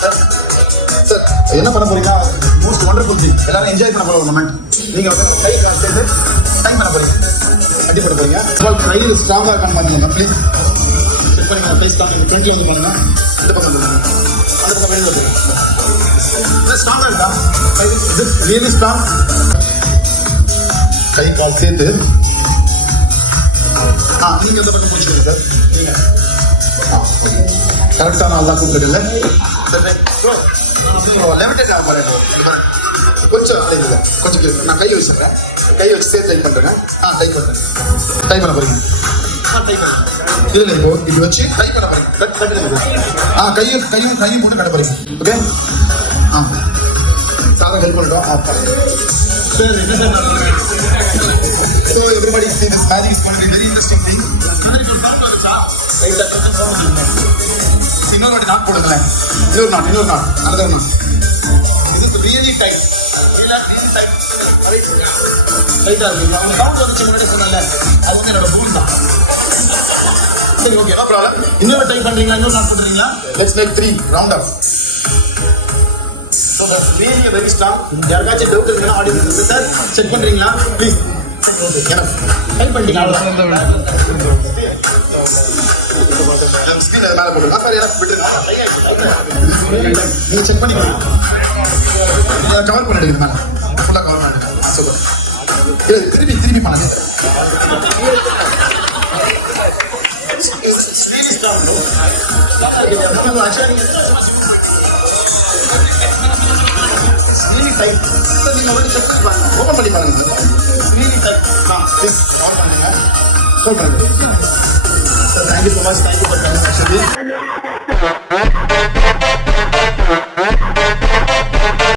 Sir என்ன பண்ண போறீங்கன்னா மோஸ்ட் ஒண்டர்ஃபுல் திங், எல்லாரும் என்ஜாய் பண்ண போற ஒரு மொமெண்ட். நீங்க வந்து கை கால் சேர்த்து டைம் பண்ண போறீங்க, கட்டி பண்ண போறீங்க. கையில் ஸ்ட்ராங்கா இருக்கான்னு பாருங்க, ப்ளீஸ் செக் பண்ணி ஃபேஸ் காமிங்க. ஃப்ரண்ட்ல வந்து பாருங்க, இந்த பக்கம் சொல்லுங்க, அந்த பக்கம் வெளியில போறீங்க. இது ஸ்ட்ராங்கா இருக்கா? இது ரியலி ஸ்ட்ராங். கை கால் சேர்த்து நீங்க எந்த பக்கம் பிடிச்சிருங்க சார். நீங்க கரெக்டான ஆள் தான் கூப்பிட்டு இல்லை. லிமிட்டட் ஆக பாருங்க, கொஞ்சம் அலைங்க, கொஞ்சம் நான் கை வச்சுறேன், கை வச்சு சேர்த்து டைப் பண்றேன். டைப் பண்ணுறேன், டைப் பண்ண போறீங்க. டைப் பண்ண இதுல இப்போ இது வச்சு டைப் பண்ண போறீங்க. கையும் போட்டு கட்ட போறீங்க. ஓகே, சாதா ஹெல்ப் பண்ணிட்டோம். So everybody see this magic is going to be very interesting thing. இன்னொரு வாட்டி நாட் போடுங்களேன். இன்னொரு not another knot. This is really tight. really tight. ரைட்டா இருக்கு. அவங்க சவுண்ட் வந்துச்சு முன்னாடி சொன்னல, அது வந்து என்னோட ரூல் தான். சரி, ஓகே, நோ ப்ராப்ளம். இன்னொரு டைப் பண்றீங்களா, இன்னொரு நாட் போடுறீங்களா? Let's make 3 round up. So that's really very strong. யாருக்காச்சும் டவுட் இருக்குன்னா ஆடியன்ஸ் சார் செக் பண்றீங்களா ப்ளீஸ்? டைப் பண்ணிட்டீங்களா? மேல போடுங்க சார், எனக்கு விட்டுருங்க. நீங்க செக் பண்ணிக்கலாம், கவர் பண்ணிடுங்க, மேல ஃபுல்லா கவர் பண்ணிடுங்க. சூப்பர். திருப்பி பண்ணாதே. ஓபன் பண்ணி பாருங்க. Thank you so much. Thank you for coming actually.